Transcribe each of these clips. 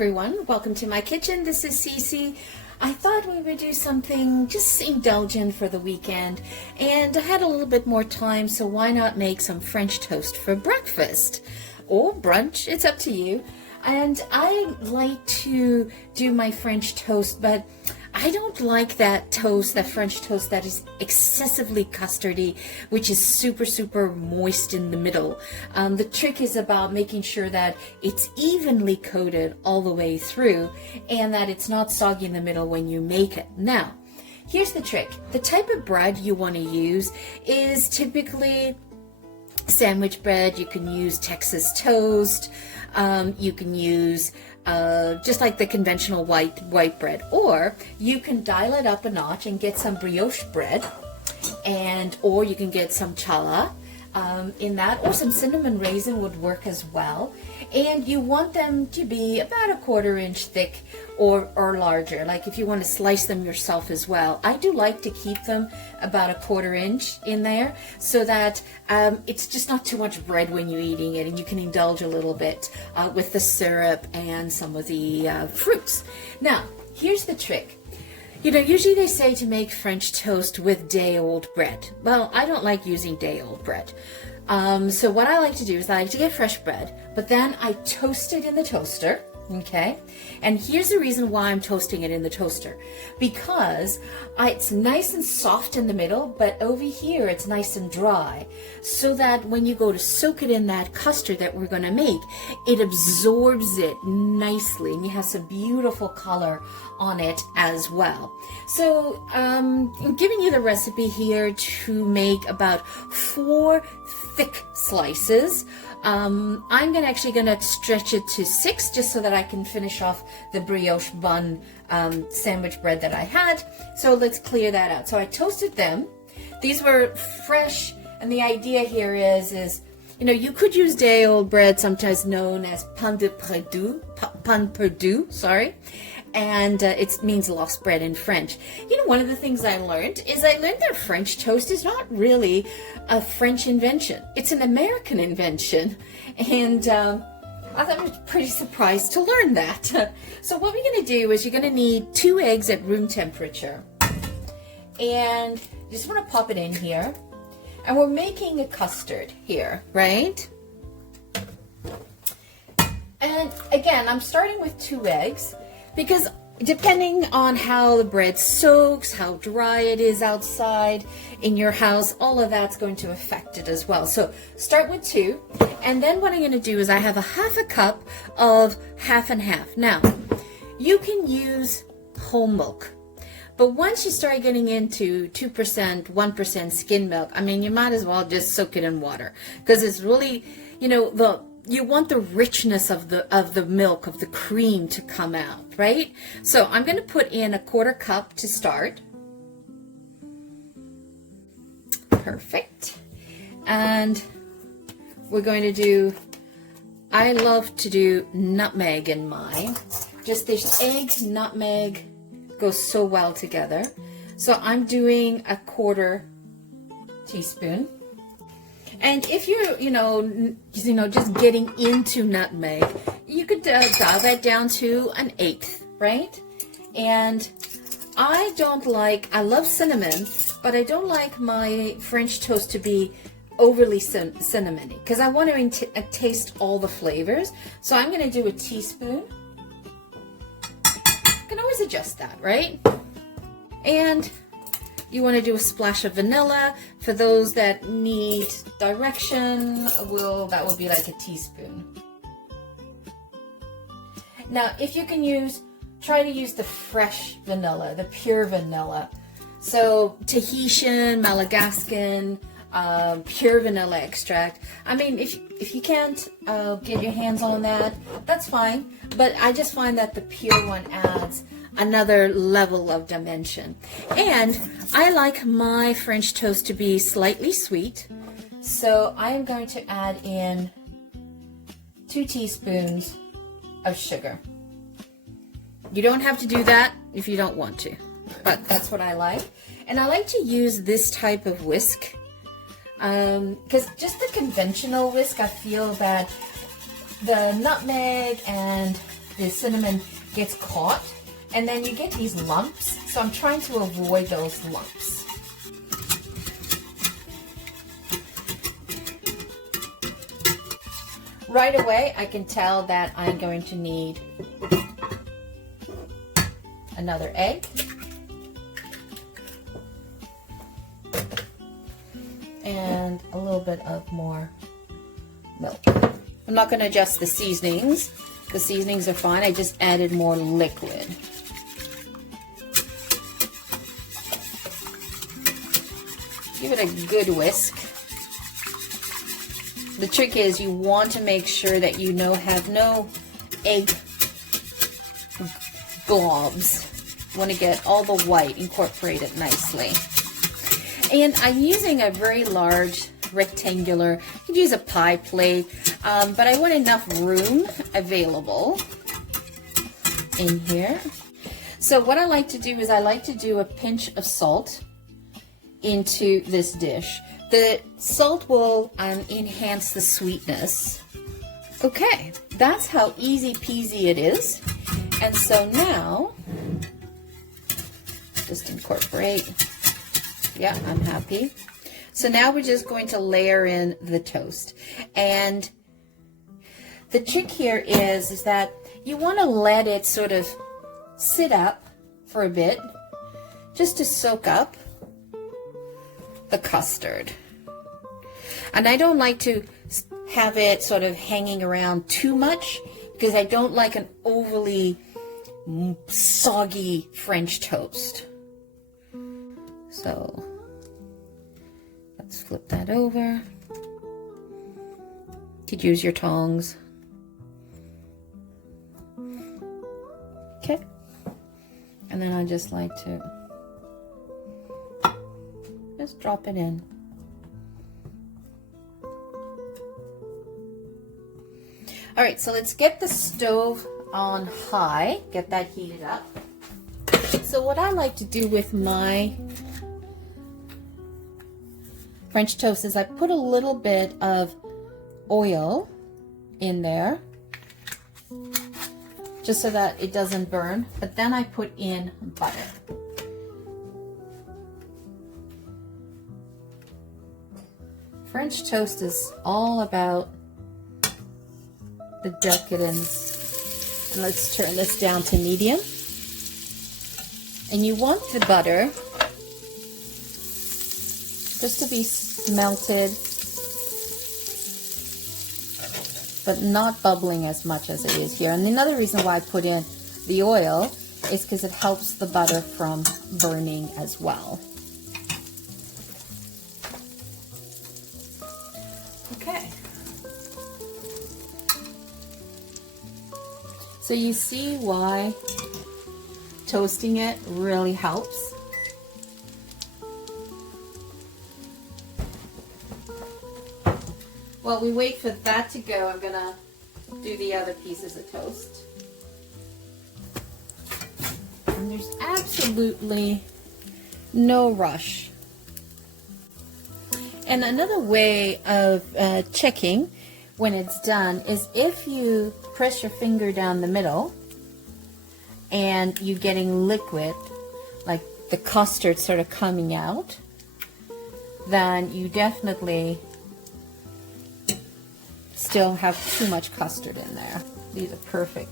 everyone, welcome to my kitchen. This is Cece. I thought we would do something just indulgent for the weekend, and I had a little bit more time, so why not make some French toast for breakfast or brunch? It's up to you. And I like to do my French toast, but I don't like that toast, that French toast that is excessively custardy, which is super moist in the middle. The trick is about making sure that it's evenly coated all the way through and that it's not soggy in the middle when you make it. Now, here's the trick. The type of bread you want to use is typically sandwich bread. You can use Texas toast. You can use just like the conventional white bread, or you can dial it up a notch and get some brioche bread, or you can get some challah in that, or some cinnamon raisin would work as well. And you want them to be about a 1/4 inch thick or larger, like if you want to slice them yourself as well. I do like to keep them about a 1/4 inch in there so that it's just not too much bread when you're eating it, and you can indulge a little bit with the syrup and some of the fruits. Now, here's the trick. You know, usually they say to make French toast with day-old bread. Well, I don't like using day-old bread. So what I like to do is I like to get fresh bread, but then I toast it in the toaster, okay? And here's the reason why I'm toasting it in the toaster. Because it's nice and soft in the middle, but over here it's nice and dry. So that when you go to soak it in that custard that we're gonna make, it absorbs it nicely, and you have some beautiful color on it as well. So I'm giving you the recipe here to make about 4 thick slices. I'm actually gonna stretch it to 6 just so that I can finish off the brioche bun sandwich bread that I had. So let's clear that out. So I toasted them. These were fresh, and the idea here is you know, you could use day-old bread, sometimes known as pain perdu, sorry. And it means lost bread in French. You know, one of the things I learned that French toast is not really a French invention. It's an American invention. And I thought I was pretty surprised to learn that. So what we're going to do is you're going to need 2 eggs at room temperature. And you just want to pop it in here. And we're making a custard here, right? And again, I'm starting with 2 eggs. Because depending on how the bread soaks, how dry it is outside in your house, all of that's going to affect it as well. So start with 2, and then what I'm going to do is I have a 1/2 cup of half and half. Now, you can use whole milk, but once you start getting into 2%, 1% skim milk, I mean, you might as well just soak it in water, because it's really, you know, you want the richness of the milk, of the cream to come out, right? So I'm going to put in a 1/4 cup to start. Perfect. And we're going to do, I love to do nutmeg in mine. Just this egg, nutmeg goes so well together. So I'm doing a 1/4 teaspoon. And if you're, you know, just getting into nutmeg, you could dial that down to an 1/8, right? And I love cinnamon, but I don't like my French toast to be overly cinnamony, because I want to taste all the flavors. So I'm going to do a teaspoon. You can always adjust that, right? And you want to do a splash of vanilla. For those that need direction, that would be like a teaspoon. Now, if you can try to use the fresh vanilla, the pure vanilla. So Tahitian, Madagascan, pure vanilla extract. I mean, if you can't get your hands on that, that's fine. But I just find that the pure one adds another level of dimension. And I like my French toast to be slightly sweet, so I am going to add in 2 teaspoons of sugar. You don't have to do that if you don't want to, but that's what I like. And I like to use this type of whisk, because just the conventional whisk, I feel that the nutmeg and the cinnamon gets caught, and then you get these lumps. So I'm trying to avoid those lumps. Right away, I can tell that I'm going to need another egg. And a little bit of more milk. I'm not going to adjust the seasonings. The seasonings are fine. I just added more liquid. Give it a good whisk. The trick is you want to make sure that you have no egg globs. You want to get all the white incorporated nicely. And I'm using a very large rectangular, you could use a pie plate, but I want enough room available in here. So what I like to do is I like to do a pinch of salt into this dish. The salt will enhance the sweetness. Okay, that's how easy peasy it is. And so now, just incorporate. Yeah, I'm happy. So now we're just going to layer in the toast. And the trick here is that you want to let it sort of sit up for a bit, just to soak up the custard. And I don't like to have it sort of hanging around too much because I don't like an overly soggy French toast. So let's flip that over. You could use your tongs. Okay. And then I just like to just drop it in. All right, so let's get the stove on high, get that heated up. So what I like to do with my French toast is I put a little bit of oil in there just so that it doesn't burn, but then I put in butter. French toast is all about the decadence. And let's turn this down to medium. And you want the butter just to be melted, but not bubbling as much as it is here. And another reason why I put in the oil is because it helps the butter from burning as well. Okay. So you see why toasting it really helps. While we wait for that to go, I'm gonna do the other pieces of toast. And there's absolutely no rush. And another way of checking when it's done is if you press your finger down the middle and you're getting liquid, like the custard sort of coming out, then you definitely still have too much custard in there. These are perfect.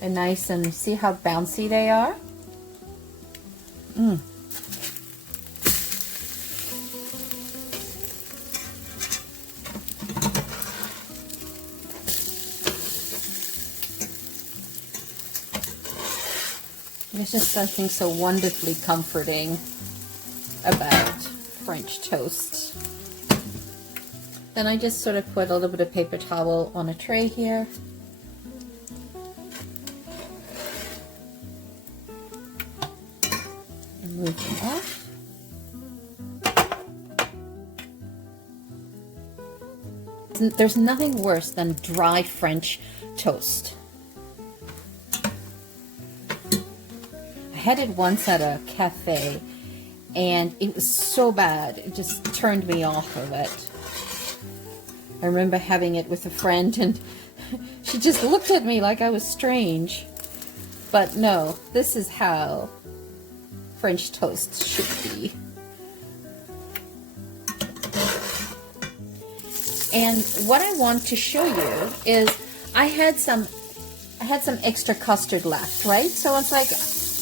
They're nice, and see how bouncy they are? There's just something so wonderfully comforting about French toast. Then I just sort of put a little bit of paper towel on a tray here. And move them off. There's nothing worse than dry French toast. I had it once at a cafe and it was so bad, it just turned me off of it. I remember having it with a friend and She just looked at me like I was strange. But no, this is how French toast should be. And what I want to show you is I had some extra custard left, right? So it's like,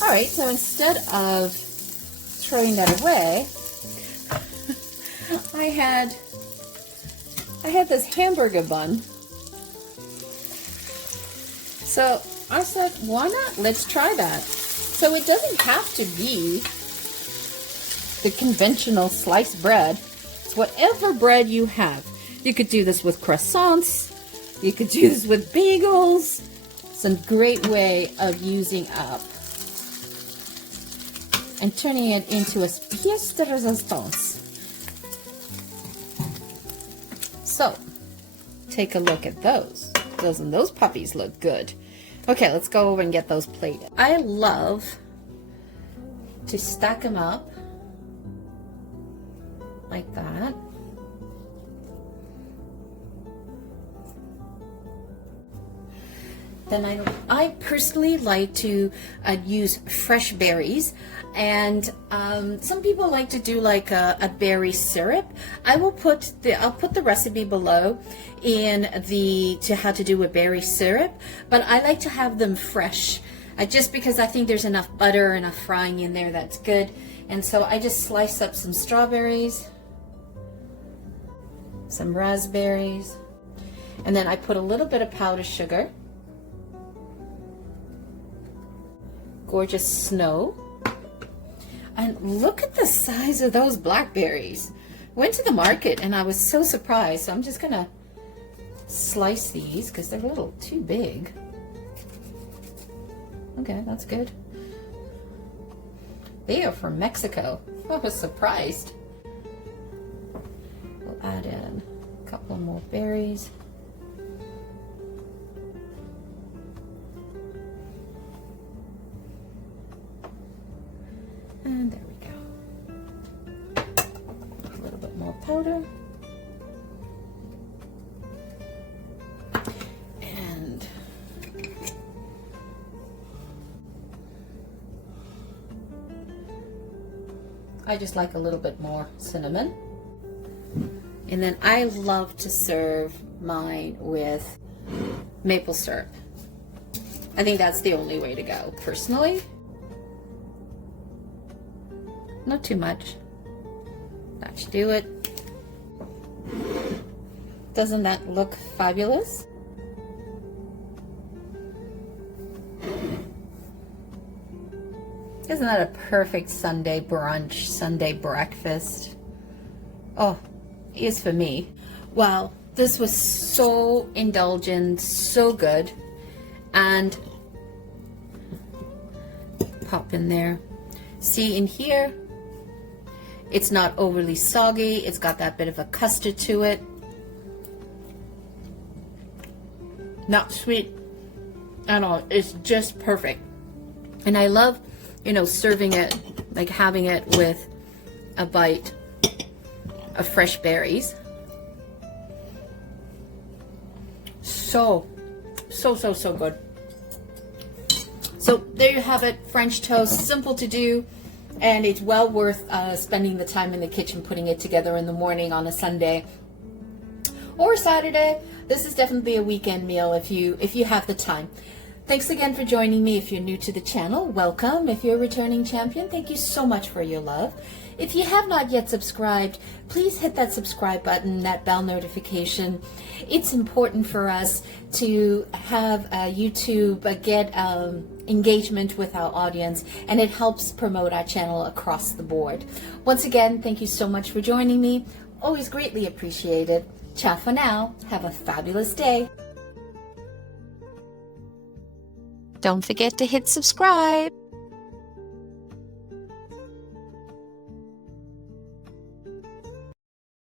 all right, so instead of throwing that away, I had this hamburger bun. So I said, why not? Let's try that. So it doesn't have to be the conventional sliced bread. It's whatever bread you have. You could do this with croissants. You could do this with bagels. It's a great way of using up and turning it into a pièce de résistance. So, take a look at those. Doesn't those puppies look good? Okay, let's go over and get those plated. I love to stack them up like that. Then I personally like to use fresh berries, and some people like to do like a berry syrup. I'll put the recipe below in to how to do a berry syrup, but I like to have them fresh, just because I think there's enough butter, enough frying in there that's good. And so I just slice up some strawberries, some raspberries, and then I put a little bit of powdered sugar. Gorgeous snow. And look at the size of those blackberries. Went to the market and I was so surprised. So I'm just gonna slice these because they're a little too big. Okay, that's good. They are from Mexico. I was surprised. We'll add in a couple more berries. And there we go. A little bit more powder. And I just like a little bit more cinnamon. And then I love to serve mine with maple syrup. I think that's the only way to go, personally. Not too much. That should do it. Doesn't that look fabulous? Isn't that a perfect Sunday brunch, Sunday breakfast? Oh, it is for me. Wow, this was so indulgent, so good. And pop in there. See in here, it's not overly soggy. It's got that bit of a custard to it. Not sweet at all. It's just perfect. And I love, serving it, like having it with a bite of fresh berries. So good. So there you have it, French toast, simple to do. And it's well worth spending the time in the kitchen putting it together in the morning on a Sunday or Saturday. This is definitely a weekend meal if you have the time. Thanks again for joining me. If you're new to the channel, welcome. If you're a returning champion, thank you so much for your love. If you have not yet subscribed, please hit that subscribe button, that bell notification. It's important for us to have YouTube get engagement with our audience, and it helps promote our channel across the board. Once again, thank you so much for joining me. Always greatly appreciated. Ciao for now. Have a fabulous day. Don't forget to hit subscribe.